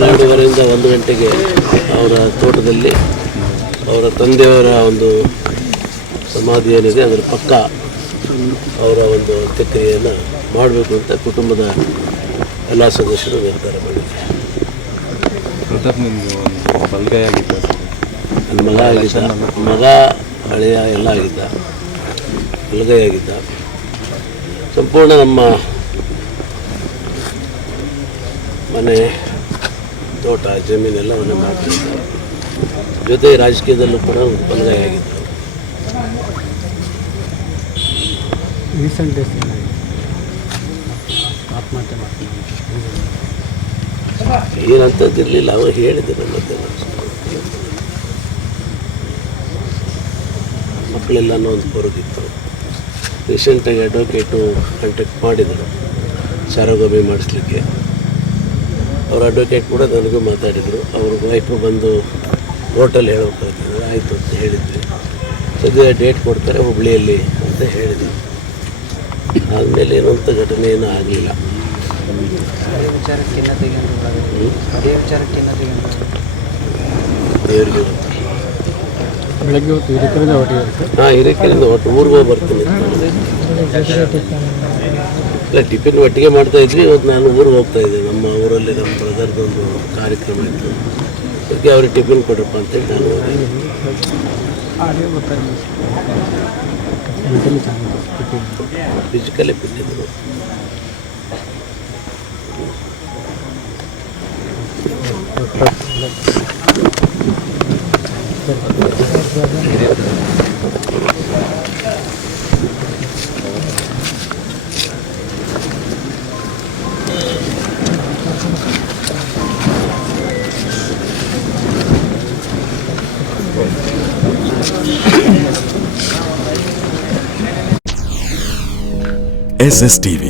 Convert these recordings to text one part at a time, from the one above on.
12:30ರಿಂದ 1 ಗಂಟೆಗೆ ಅವರ ತೋಟದಲ್ಲಿ ಅವರ ತಂದೆಯವರ ಒಂದು ಸಮಾಧಿ ಏನಿದೆ ಅದರ ಪಕ್ಕ ಅವರ ಒಂದು ಅಂತ್ಯಕ್ರಿಯೆಯನ್ನು ಮಾಡಬೇಕು ಅಂತ ಕುಟುಂಬದ ಎಲ್ಲ ಸದಸ್ಯರು ನಿರ್ಧಾರ ಮಾಡಿದ್ದಾರೆ. ನನ್ನ ಮಗ ಆಗಿದ್ದ, ಮಗ ಹಳೆಯ ಎಲ್ಲ ಆಗಿದ್ದ, ಬಲಗೈಯಾಗಿದ್ದ. ಸಂಪೂರ್ಣ ನಮ್ಮ ಮನೆ ತೋಟ ಜಮೀನೆಲ್ಲ ಅವನ್ನೇ ಮಾಡ್ತಿದ್ದ. ಜೊತೆ ರಾಜಕೀಯದಲ್ಲೂ ಕೂಡ ಒಂದು ಬಲಗೈಯಾಗಿದ್ದರು. ರೀಸೆಂಟ್ ಡೇಸ್ ಆತ್ಮಹತ್ಯೆ ಮಾಡ್ತೀನಿ ಏನಂತದ್ದಿರಲಿಲ್ಲ, ಅವರು ಹೇಳಿದ್ರು. ಮತ್ತೆ ಮಕ್ಕಳೆಲ್ಲ ಒಂದು ಬರೋದಿತ್ತು. ರೀಸೆಂಟಾಗಿ ಅಡ್ವೊಕೇಟು ಕಾಂಟ್ಯಾಕ್ಟ್ ಮಾಡಿದರು ಸಾರೋಗಾಮಿ ಮಾಡಿಸ್ಲಿಕ್ಕೆ. ಅವ್ರ ಅಡ್ವೊಕೇಟ್ ಕೂಡ ನನಗೂ ಮಾತಾಡಿದರು. ಅವ್ರ ವೈಫು ಬಂದು ಕೋರ್ಟಲ್ಲಿ ಹೇಳಬೇಕಾಗ್ತದೆ, ಆಯಿತು ಅಂತ ಹೇಳಿದ್ವಿ. ಸದ್ಯ ಡೇಟ್ ಕೊಡ್ತಾರೆ ಹುಬ್ಳಿಯಲ್ಲಿ ಅಂತ ಹೇಳಿದ್ವಿ. ಆದಮೇಲೆ ಏನಂತ ಘಟನೆ ಏನೂ ಆಗಲಿಲ್ಲ. ದೇವರಿಗೆ ಬೆಳಗ್ಗೆ ಹೊತ್ತು ಹಿರೇಕೆರೆಯಿಂದ ಹೊರಟಿದ್ದಾರೆ. ಹಾಂ, ಹಿರೇಕೆರೆಯಿಂದ ಒಟ್ಟು ಊರಿಗೆ ಹೋಗಿ ಬರ್ತೀನಿ. ಇಲ್ಲ, ಟಿಫಿನ್ ಒಟ್ಟಿಗೆ ಮಾಡ್ತಾಯಿದ್ವಿ. ಇವತ್ತು ನಾನು ಊರಿಗೆ ಹೋಗ್ತಾಯಿದ್ದೆ. ನಮ್ಮ ಊರಲ್ಲಿ ನಮ್ಮ ಬ್ರದರ್ದೊಂದು ಕಾರ್ಯಕ್ರಮ ಇತ್ತು. ಅದಕ್ಕೆ ಅವ್ರಿಗೆ ಟಿಫಿನ್ ಕೊಡ್ರಪ್ಪ ಅಂತೇಳಿ ನಾನು ಹೋದೆ. ಫಿಸಿಕಲಿ ಬಿಟ್ಟಿದ್ದರು. SS TV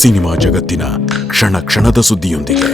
ಸಿನಿಮಾ ಜಗತ್ತಿನ ಕ್ಷಣ ಕ್ಷಣದ ಸುದ್ದಿಯೊಂದಿಗೆ.